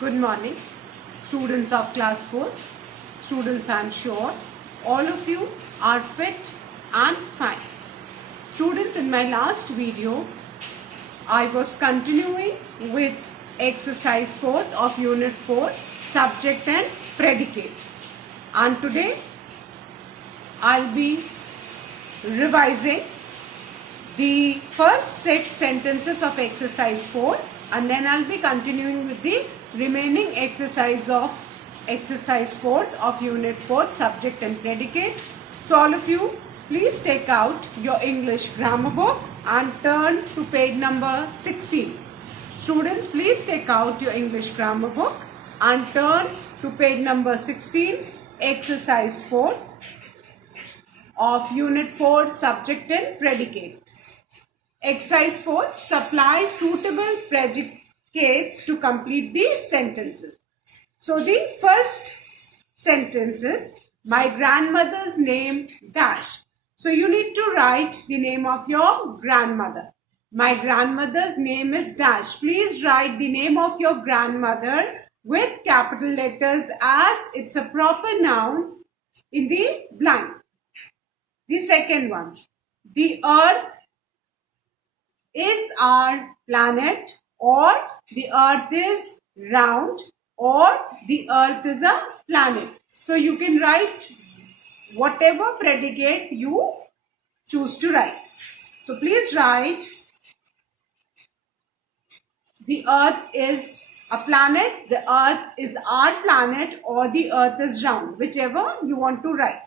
Good morning, students of class 4. Students, I am sure all of you are fit and fine. Students, in my last video, I was continuing with exercise 4 of unit 4, subject and predicate. And today, I'll be revising the first 6 sentences of exercise 4, and then I'll be continuing with the remaining exercise of exercise 4 of unit 4, subject and predicate. So all of you, please take out your English grammar book and turn to page number 16. Students, please take out your English grammar book and turn to page number 16, exercise 4 of unit 4, subject and predicate. Exercise 4, supply suitable predicates to complete the sentences. So the first sentence is, my grandmother's name dash. So you need to write the name of your grandmother. My grandmother's name is dash. Please write the name of your grandmother with capital letters as it's a proper noun in the blank. The second one, the earth is our planet, or the earth is round, or the earth is a planet. So you can write whatever predicate you choose to write. So please write the earth is a planet, the earth is our planet, or the earth is round, whichever you want to write.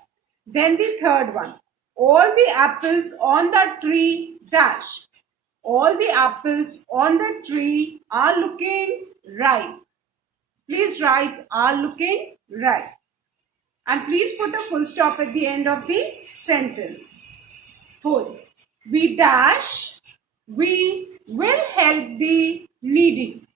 Then the third one, all the apples on the tree dash. All the apples on the tree are looking ripe. Please write are looking ripe. And please put a full stop at the end of the sentence. Fourth, we dash, we will help the needy.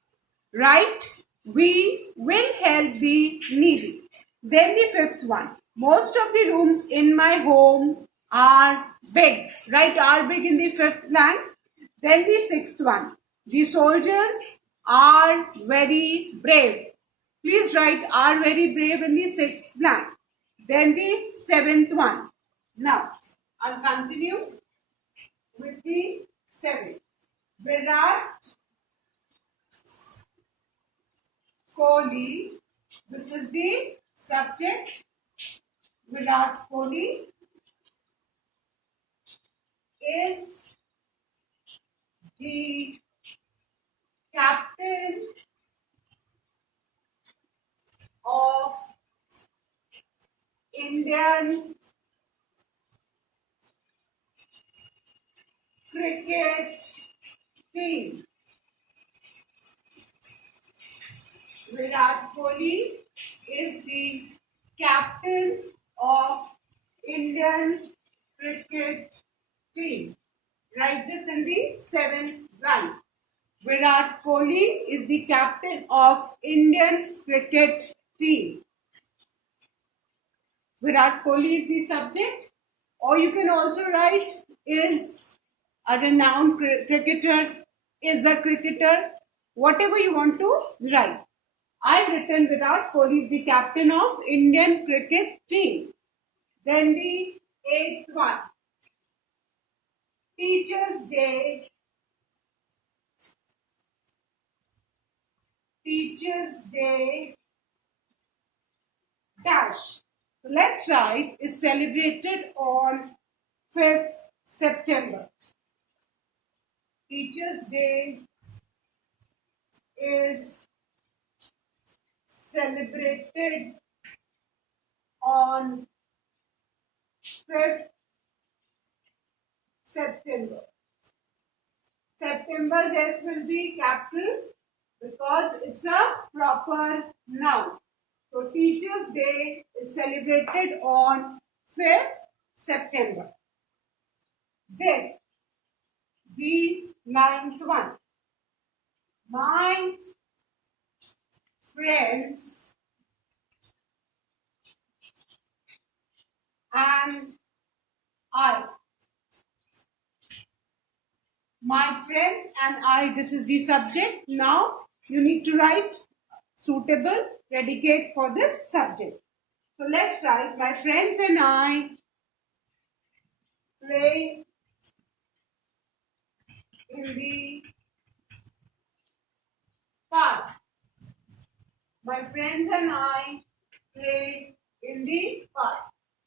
Right? We will help the needy. Then the fifth one, most of the rooms in my home are big. Write are big in the fifth blank. Then the sixth one, the soldiers are very brave. Please write are very brave in the sixth blank. Then the seventh one. Now, I'll continue with the seventh. Virat Kohli, this is the subject. Virat Kohli is the captain of Indian cricket team. Virat Kohli is the captain of Indian cricket team. Write this in the seventh line. Virat Kohli is the captain of Indian cricket team. Virat Kohli is the subject, or you can also write is a renowned cricketer, is a cricketer, whatever you want to write. I've written Virat Kohli is the captain of Indian cricket team. Then the eighth one, Teachers' Day. Teachers' Day dash. So let's write is celebrated on 5th September. Teachers' Day is celebrated on 5th September. September's S will be capital because it's a proper noun. So Teachers' Day is celebrated on 5th September. Then the ninth one. My friends and I. My friends and I, this is the subject. Now you need to write suitable predicate for this subject. So let's write, my friends and I play in the park. My friends and I play in the park.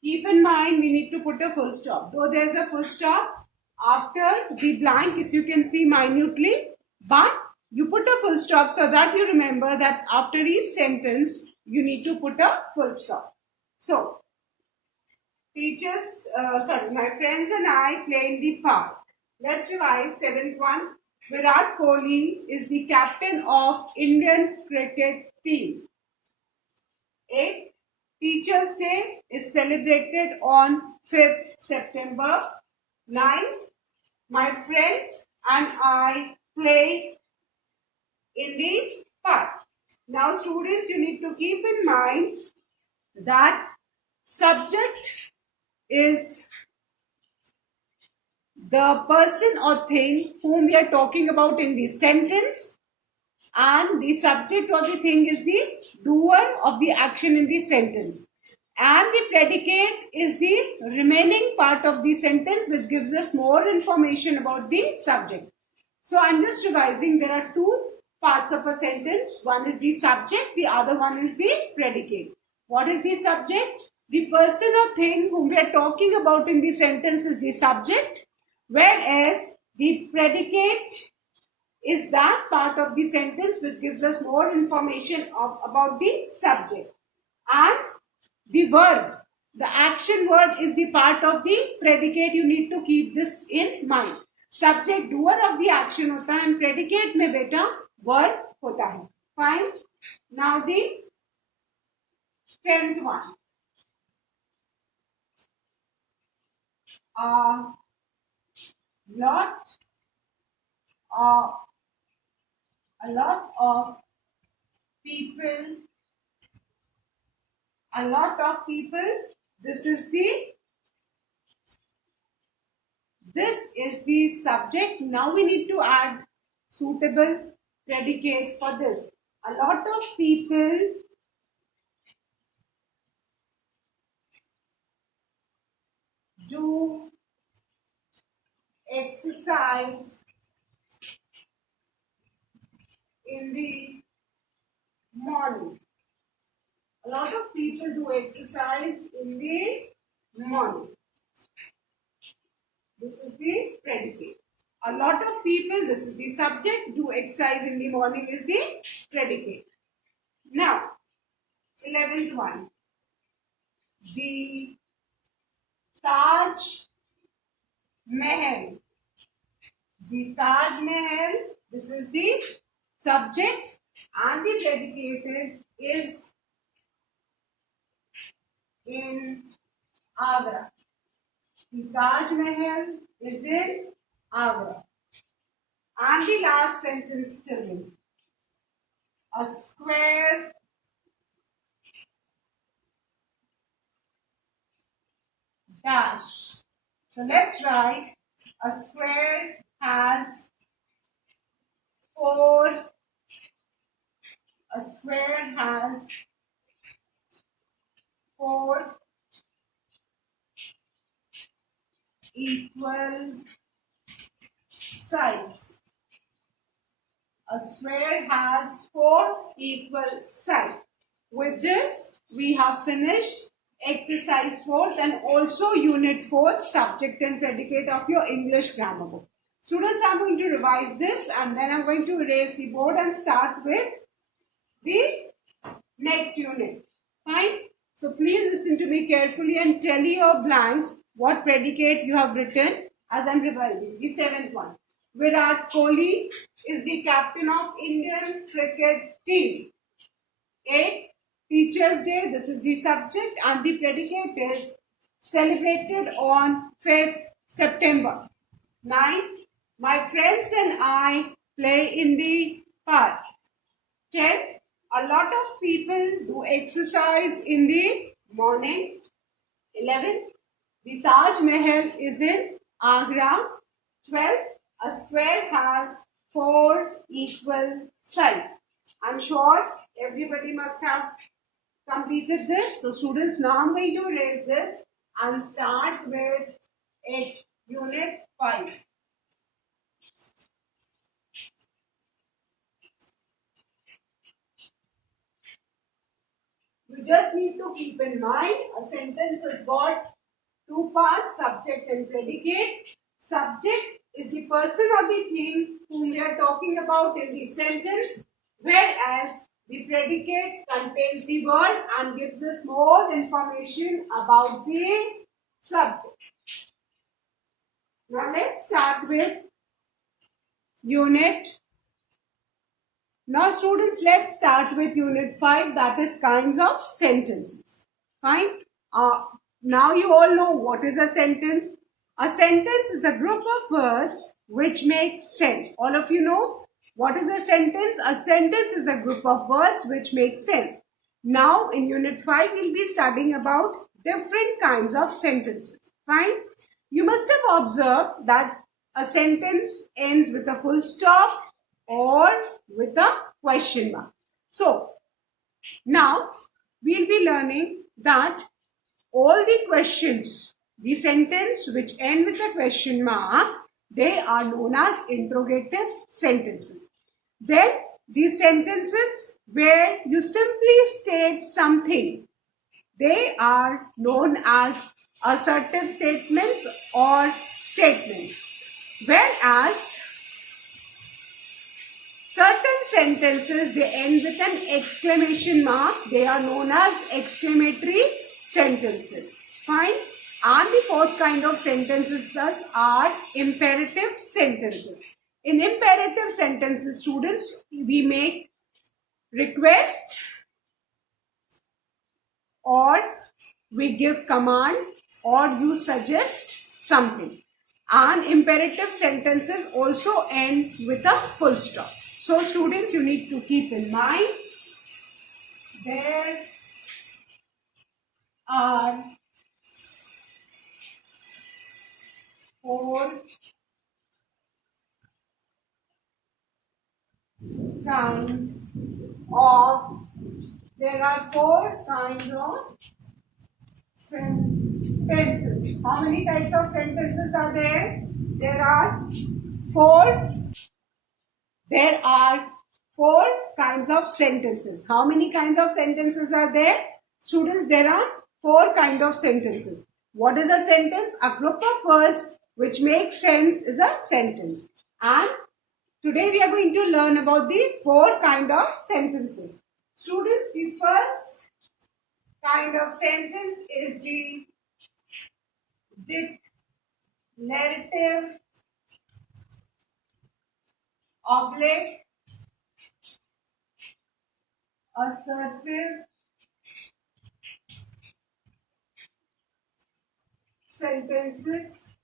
Keep in mind, we need to put a full stop. Though there's a full stop after the blank, if you can see minutely, but you put a full stop so that you remember that after each sentence, you need to put a full stop. So, my friends and I play in the park. Let's revise. 7th one. Virat Kohli is the captain of Indian cricket team. 8th. Teachers' Day is celebrated on 5th September. 9th. My friends and I play in the park. Now students, you need to keep in mind that subject is the person or thing whom we are talking about in the sentence, and the subject or the thing is the doer of the action in the sentence, and the predicate is the remaining part of the sentence which gives us more information about the subject. So I'm just revising. There are two parts of a sentence. One is the subject, the other one is the predicate. What is the subject? The person or thing whom we are talking about in the sentence is the subject, whereas the predicate is that part of the sentence which gives us more information about the subject. And the verb, the action word, is the part of the predicate. You need to keep this in mind. Subject doer of the action होता है, and predicate में बेटा verb होता है. Fine. Now the 10th one. A lot of people, this is the subject. Now we need to add suitable predicate for this. A lot of people do exercise in the morning. A lot of people do exercise in the morning. This is the predicate. A lot of people, this is the subject, do exercise in the morning is the predicate. Now, 11th one. The Taj Mahal. The Taj Mahal, this is the subject, and the predicate is in Agra. The Taj Mahal is in Agra. And the last sentence till me. A square dash. So let's write, a square has four equal sides. A square has four equal sides. With this, we have finished exercise 4th and also unit 4th, subject and predicate of your English grammar book. Students, I'm going to revise this and then I'm going to erase the board and start with the next unit. Fine? So please listen to me carefully and tell your blanks what predicate you have written as I'm revising. The 7th one. Virat Kohli is the captain of Indian cricket team. 8. Teachers' Day, this is the subject, and the predicate is celebrated on 5th September. 9. My friends and I play in the park. 10. A lot of people do exercise in the morning. 11. The Taj Mahal is in Agra. 12. A square has four equal sides. I'm sure Everybody must have completed this. So students, now I'm going to erase this and start with Unit 5. You just need to keep in mind a sentence has got two parts, subject and predicate. Subject is the person or the thing whom we are talking about in the sentence, whereas the predicate contains the word and gives us more information about the subject. Now let's start with Unit. Now students, let's start with Unit 5, that is kinds of sentences. Fine. Now you all know what is a sentence. A sentence is a group of words which make sense. All of you know what is a sentence? A sentence is a group of words which make sense. Now in Unit 5, we'll be studying about different kinds of sentences. Fine. You must have observed that a sentence ends with a full stop or with a question mark. So, now we'll be learning that all the questions, the sentence which end with a question mark, they are known as interrogative sentences. Then, the sentences where you simply state something, they are known as assertive statements or statements. Whereas certain sentences, they end with an exclamation mark. They are known as exclamatory sentences. Fine. And the fourth kind of sentences are imperative sentences. In imperative sentences, students, we make request or we give command or you suggest something. And imperative sentences also end with a full stop. So students, you need to keep in mind there are 4 kinds of sentences. How many types of sentences are there? There are 4. There are 4 kinds of sentences. How many kinds of sentences are there? Students, there are 4 kinds of sentences. What is a sentence? A group of words which make sense is a sentence. And today we are going to learn about the 4 kinds of sentences. Students, the first kind of sentence is the declarative oblique assertive sentences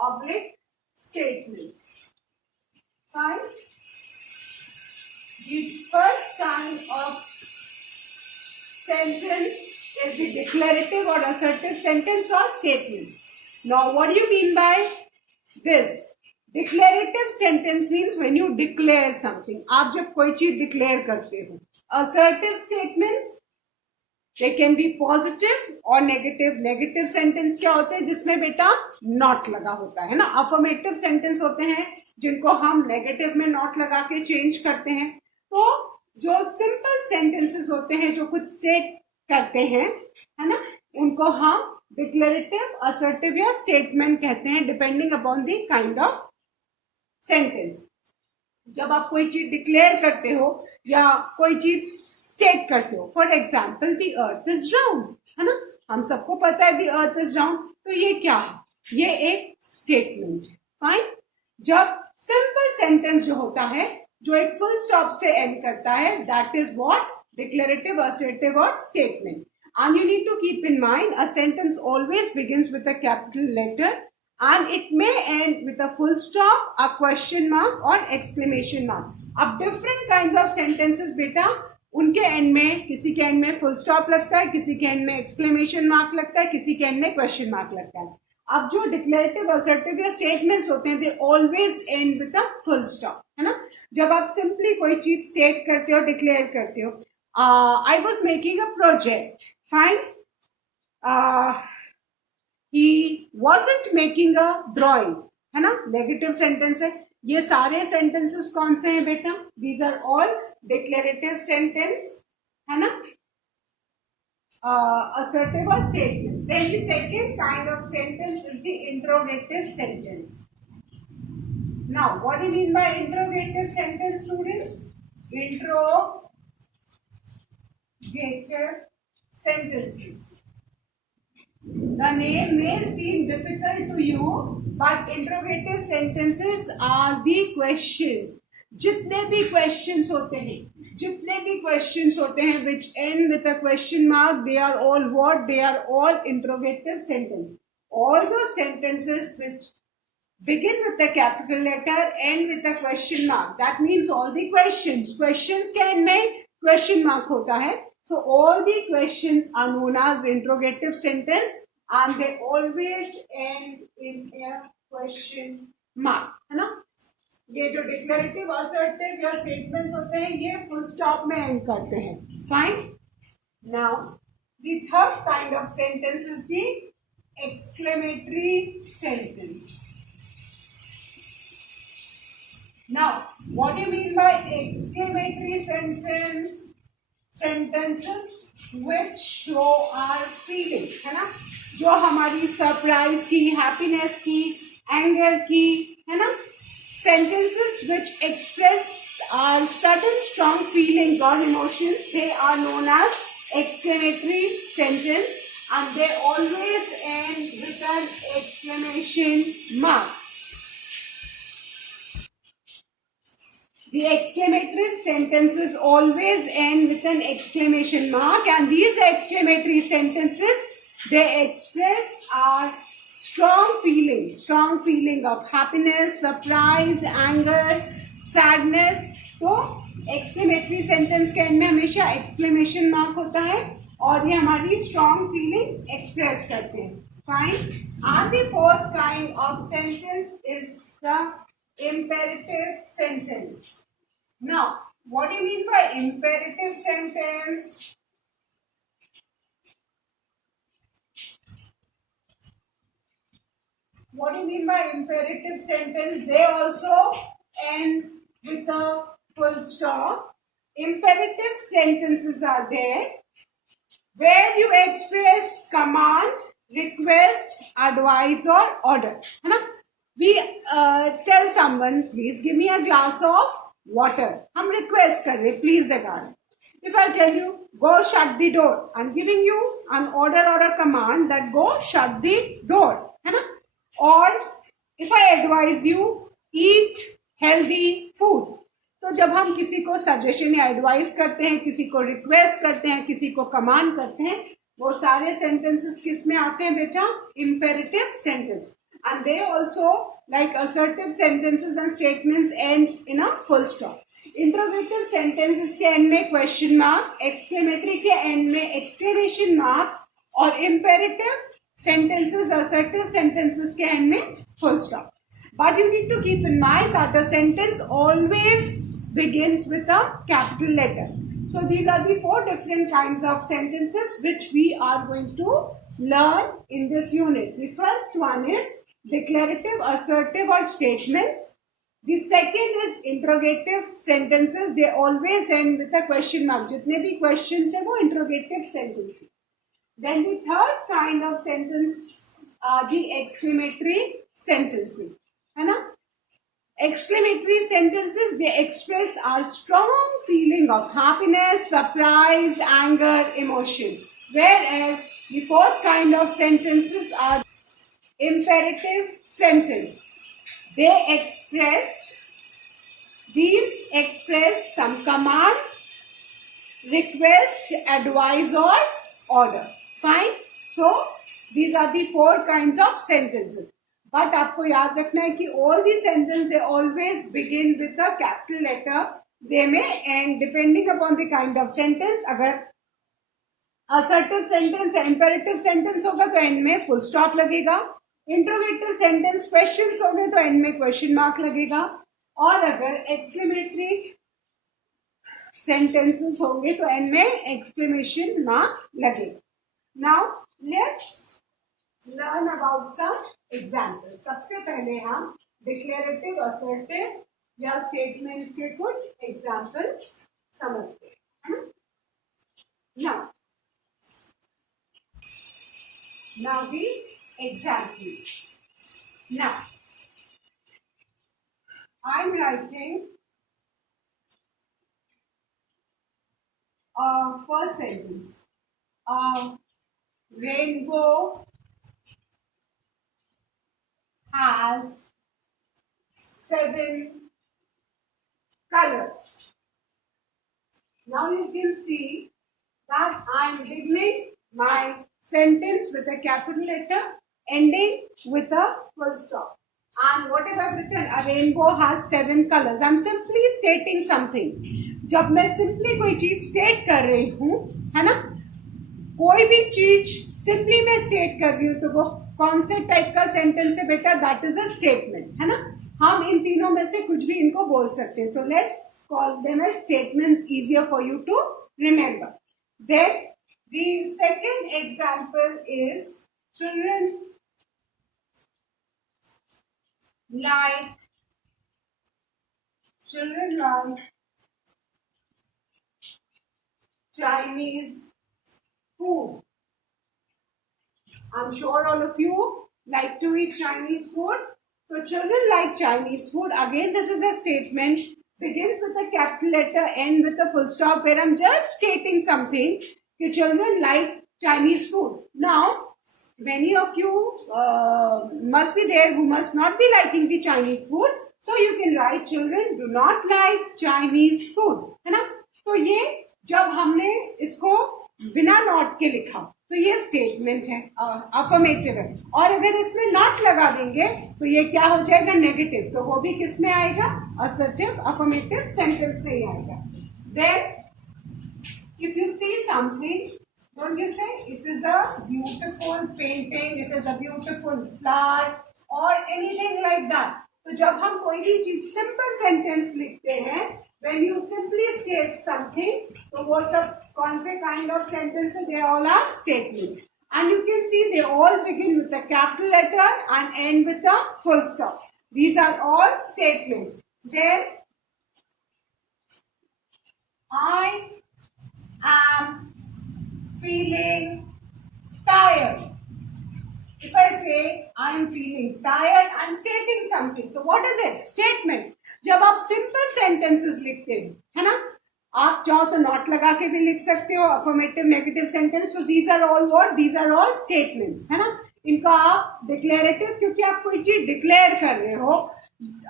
oblique statements. Fine. The first kind of sentence is the declarative or assertive sentence or statements. Now, what do you mean by this? Declarative sentence means when you declare something. आप जब कोई चीज declare करते हो. Assertive statements, they can be positive or negative. Negative sentence क्या होते हैं? जिसमें बेटा not लगा होता है ना. Affirmative sentence होते हैं जिनको हम negative में not लगा के change करते हैं. तो जो simple sentences होते हैं जो कुछ state करते हैं है ना, उनको हम declarative, assertive या statement कहते हैं depending upon the kind of sentence. जब आप कोई चीज declare करते हो या कोई चीज state करते हो, for example, the earth is round, है ना, हम सबको पता है the earth is round, तो ये क्या है? ये एक statement है. Fine. जब simple sentence जो होता है जो एक full stop से end करता है, that is what declarative, assertive or statement. And you need to keep in mind a sentence always begins with a capital letter and it may end with a full stop, a question mark or exclamation mark. अब different kinds of sentences बेटा उनके end में, किसी के end में full stop लगता है, किसी के end में exclamation mark लगता है, किसी के end में question mark लगता है. अब जो डिक्लेरेटिव असर्टिव या स्टेटमेंट्स होते हैं they always and with a full stop, है ना. जब आप सिंपली कोई चीज स्टेट करते हो, डिक्लेयर करते हो, I was making a project, fine, he wasn't making a drawing, है ना, नेगेटिव सेंटेंस है. ये सारे सेंटेंसेस कौन से हैं बेटा? These are all declarative sentence, है ना. Assertive or statements. Then the second kind of sentence is the interrogative sentence. Now, what do you mean by interrogative sentence, students? Interrogative sentences. The name may seem difficult to you, but interrogative sentences are the questions. जितने भी questions होते हैं, which end with a question mark, they are all what? They are all interrogative sentence. All those sentences which begin with a capital letter, end with a question mark. That means all the questions के end में question mark होता है. So all the questions are known as interrogative sentence, and they always end in a question mark, है ना. ये जो declarative assertive या statements होते हैं ये फुल स्टॉप में एंड करते हैं. Fine. Now the third kind of sentence is the exclamatory sentence. Now what do you mean by exclamatory sentence? Sentences which show our feelings, है ना, जो हमारी सरप्राइज की, हैप्पीनेस की, एंगर की, है ना. Sentences which express our certain strong feelings or emotions, they are known as exclamatory sentence, and they always end with an exclamation mark. The exclamatory sentences always end with an exclamation mark, and these exclamatory sentences, they express our strong feeling of happiness, surprise, anger, sadness. तो exclamatory sentence के end में हमेशा exclamation mark होता है और ये हमारी strong feeling express करते हैं. Fine. And the fourth kind of sentence is the imperative sentence. Now, what do you mean by imperative sentence? What do you mean by imperative sentence? They also end with a full stop. Imperative sentences are there where you express command, request, advice or order, है ना. We tell someone, please give me a glass of water. हम request कर रहे, please regard. If I tell you, go shut the door, I'm giving you an order or a command that go shut the door, है ना. Or if I advise you, eat healthy food. तो जब हम किसी को suggestion या advice करते हैं, किसी को रिक्वेस्ट करते हैं, किसी को कमांड करते हैं, वो सारे सेंटेंसेस किस में आते हैं बेटा? Imperative sentence. And they also like assertive sentences and statements and in a full stop. Interrogative sentences के एंड में क्वेश्चन मार्क, एक्सक्लेमेटरी के एंड में एक्सक्लेमेशन मार्क, और इम्पेरेटिव sentences, assertive sentences के end में full stop. But you need to keep in mind that the sentence always begins with a capital letter. So these are the four different kinds of sentences which we are going to learn in this unit. The first one is declarative, assertive or statements. The second is interrogative sentences. They always end with a question mark. जितने भी questions हैं वो interrogative sentences. Then the third kind of sentence are the exclamatory sentences, है ना. Exclamatory sentences, they express our strong feeling of happiness, surprise, anger, emotion. Whereas the fourth kind of sentences are imperative sentence. These express some command, request, advice or order. Fine. So these are the four kinds of sentences. But आपको याद रखना है कि all the sentences they always begin with a capital letter. They may end depending upon the kind of sentence. अगर assertive sentence या imperative sentence होगा तो end में full stop लगेगा. इंट्रोगेटिव सेंटेंस क्वेश्चंस होंगे तो एंड में क्वेश्चन मार्क लगेगा, और अगर एक्सक्लेमेटरी सेंटेंसेस होंगे तो एंड में एक्सक्लेमेशन मार्क लगेगा. Now let's learn about some example. सबसे पहले हम डिक्लेरेटिव, असर्टिव या स्टेटमेंट्स के कुछ एग्जाम्पल्स समझते हैं. Now the examples. Now I'm writing first sentence. Rainbow has 7 colors. Now you can see that I'm beginning my sentence with a capital letter, ending with a full stop. And what have I written? A rainbow has 7 colors. I'm simply stating something. जब मैं simply कोई चीज state कर रही हूँ, है ना, कोई भी चीज simply मैं state कर रही हूँ, तो वो कौन से टाइप का सेंटेंस है बेटा? दैट इज अ स्टेटमेंट, है ना. हम इन तीनों में से कुछ भी इनको बोल सकते हैं. तो let's call them as statements, easier for you to remember. Then the second example is children like Chinese food. I'm sure all of you like to eat Chinese food. So children like Chinese food. Again, this is a statement. Begins with a capital letter, end with a full stop, where I'm just stating something. Your children like Chinese food. Now, many of you must be there who must not be liking the Chinese food. So you can write children do not like Chinese food, है ना. तो ये जब हमने इसको बिना not के लिखा तो ये स्टेटमेंट है, अफर्मेटिव है. और अगर इसमें नॉट लगा देंगे तो ये क्या हो जाएगा? नेगेटिव. तो वो भी किस में आएगा? असर्टिव अफर्मेटिव सेंटेंस में ही आएगा. Then if you see something, don't you say it is a beautiful painting, it is a beautiful flower or anything like that. तो जब हम कोई भी चीज सिंपल सेंटेंस लिखते हैं, when you simply state something, तो वो सब कौन से kind of sentences? They all are statements. And you can see they all begin with a capital letter and end with a full stop. These are all statements. Then I am feeling tired. If I say I am feeling tired, I am stating something. So what is it? Statement. जब आप simple sentences लिखते हो, है ना, आप चाहो तो not लगा के भी लिख सकते हो, affirmative, negative sentence. So these are all what? These are all statements, है ना. इनका आप declarative, क्योंकि आप कोई चीज declare कर रहे हो,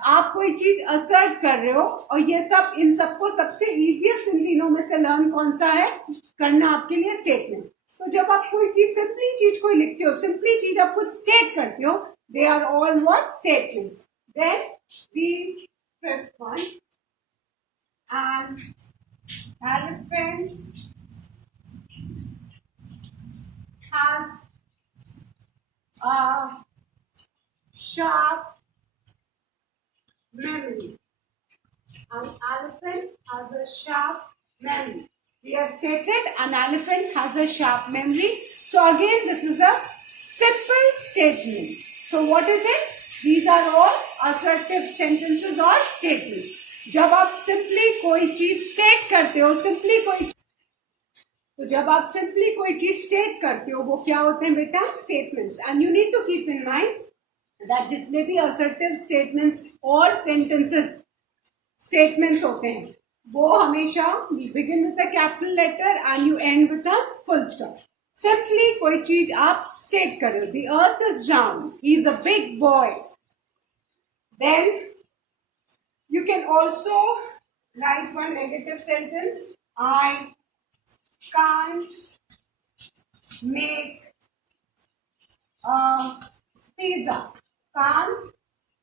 आप कोई चीज असर्ट कर रहे हो, और ये सब, इन सबको सबसे इजीएस्ट इन तीनों में से लर्न कौन सा है करना आपके लिए? स्टेटमेंट. तो जब आप कोई चीज सिंपली चीज कोई लिखते हो, सिंपली चीज आप कुछ स्टेट करते हो, they are all what? Statements. Then the fifth one, an elephant has a sharp memory. An elephant has a sharp memory. We have stated an elephant has a sharp memory. So again, this is a simple statement. So what is it? These are all assertive sentences or statements. जब आप simply कोई चीज state करते हो, जब आप simply कोई चीज state करते हो, वो क्या होते हैं बेटा? Statements. And you need to keep in mind that जितने भी assertive statements और sentences statements होते हैं, वो हमेशा begin with a capital letter and you end with a full stop. Simply कोई चीज आप state कर रहे हो. The earth is round. He is a big boy. Then you can also write one negative sentence. I can't make a pizza. Can't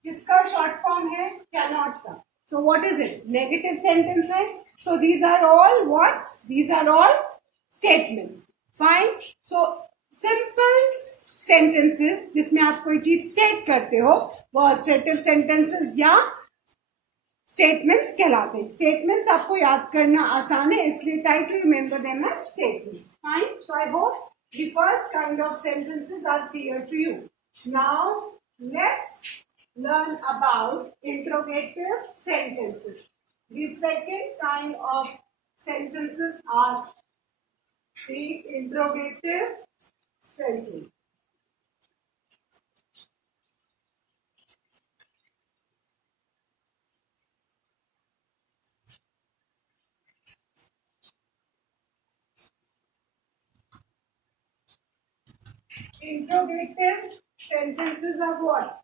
किसका short form है? Cannot का. So what is it? Negative sentence है. So these are all what? These are all statements. Fine. So simple sentences जिसमें आप कोई चीज state करते हो वो असर्टिव सेंटेंसेस या स्टेटमेंट्स कहलाते हैं. स्टेटमेंट्स आपको याद करना आसान है इसलिए try to remember them as statements. Fine. So I hope the first kind of sentences are clear to you. Now let's learn about interrogative sentences. The second kind of sentences are the interrogative sentence. Interrogative sentences are what?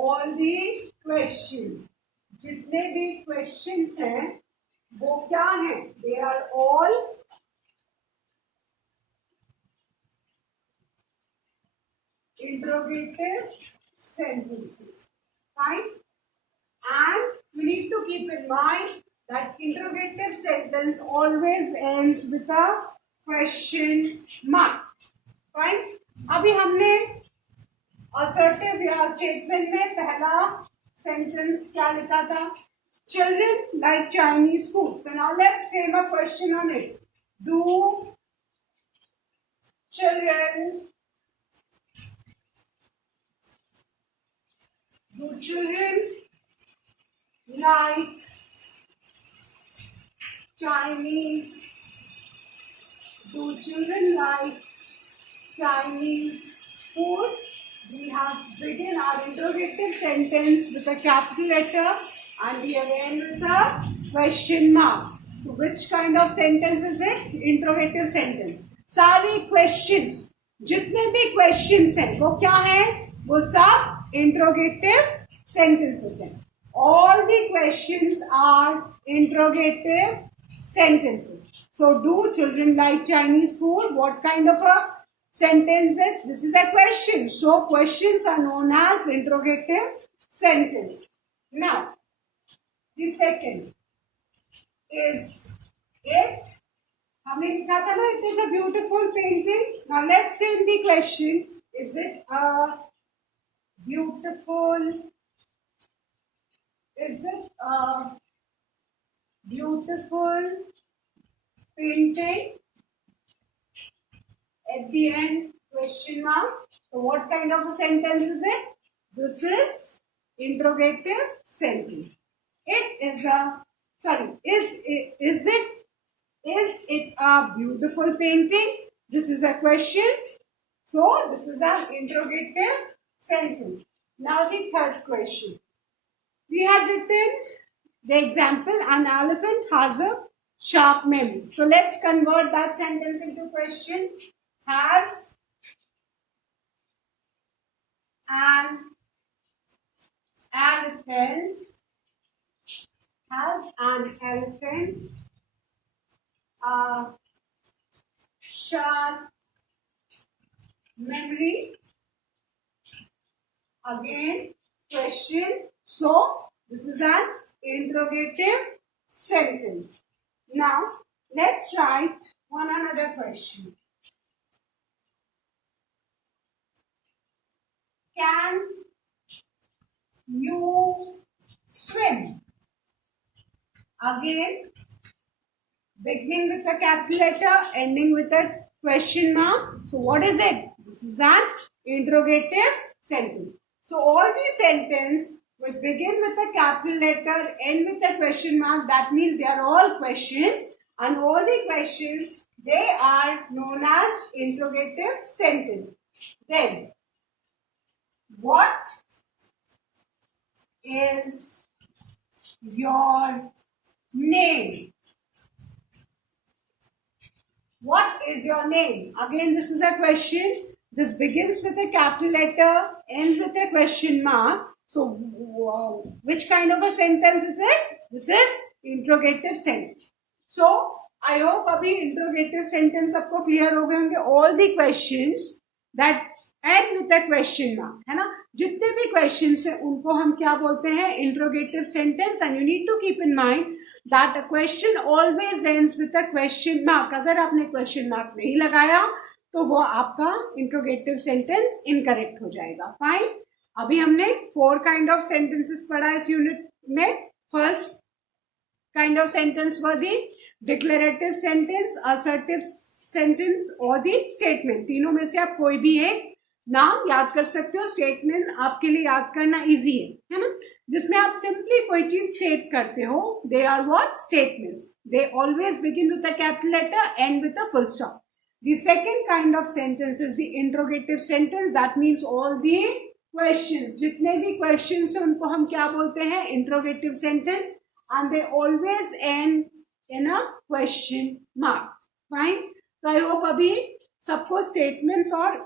All the questions. जितने भी questions हैं वो क्या हैं? They are all interrogative sentences. Fine. And we need to keep in mind that interrogative sentence always ends with a question mark. Fine. अभी हमने assertive या statement में पहला sentence क्या लिखा था? Children like Chinese food. So now let's frame a question on it. Do children like Chinese? Do children like Chinese food? We have begin our interrogative sentence with a capital letter and we again with a question mark. So which kind of sentence is it? Interrogative sentence. सारे questions, जितने भी questions हैं वो क्या हैं? वो सब interrogative sentences हैं. All the questions are interrogative sentences. So do children like Chinese food? What kind of a sentence is? This is a question. So questions are known as interrogative sentence. Now, the second is it. हमने लिखा था ना, it is a beautiful painting. Now let's frame the question. Is it a beautiful? Is it a beautiful painting? At the end, question mark. So what kind of a sentence is it? This is interrogative sentence. It is a, sorry, is it a beautiful painting? This is a question. So this is an interrogative sentence. Now the third question. We have written the example, an elephant has a sharp memory. So let's convert that sentence into question. Has an elephant a sharp memory? Again, question. So this is an interrogative sentence. Now let's write one another question. Can you swim? Again, beginning with a capital letter, ending with a question mark. So what is it? This is an interrogative sentence. So all these sentences which begin with a capital letter, end with a question mark, that means they are all questions, and all the questions, they are known as interrogative sentence. Then, what is your name? What is your name? Again, this is a question. This begins with a capital letter, ends with a question mark. So, which kind of a sentence is this? This is interrogative sentence. So, I hope abhi interrogative sentence आपको clear हो गए होंगे. All the questions that end with a question mark, है ना? जितने भी questions हैं उनको हम क्या बोलते हैं? Interrogative sentence. And you need to keep in mind that a question always ends with a question mark. अगर आपने question mark नहीं लगाया तो वो आपका इंट्रोगेटिव सेंटेंस इनकरेक्ट हो जाएगा. फाइन. अभी हमने 4 काइंड ऑफ सेंटेंसेस पढ़ा इस यूनिट में. First kind of sentence were the declarative sentence, assertive sentence और दी स्टेटमेंट. तीनों में से आप कोई भी एक नाम याद कर सकते हो. स्टेटमेंट आपके लिए याद करना इजी है ना, जिसमें आप सिंपली कोई चीज स्टेट करते हो. They are what? Statements. They always begin with a capital letter, end with a full stop. The second kind of sentence is the interrogative sentence. That means all the questions, जितने भी questions हैं उनको हम क्या बोलते हैं? Interrogative sentence. And they always end in a question mark. Fine. So I hope अभी सबको statements और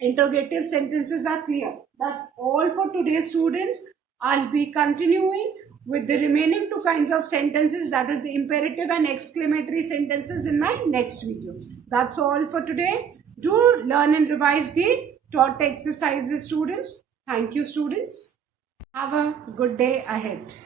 interrogative sentences are clear. That's all for today, students. I'll be continuing with the remaining 2 kinds of sentences, that is the imperative and exclamatory sentences, in my next video. That's all for today. Do learn and revise the taught exercises, students. Thank you, students. Have a good day ahead.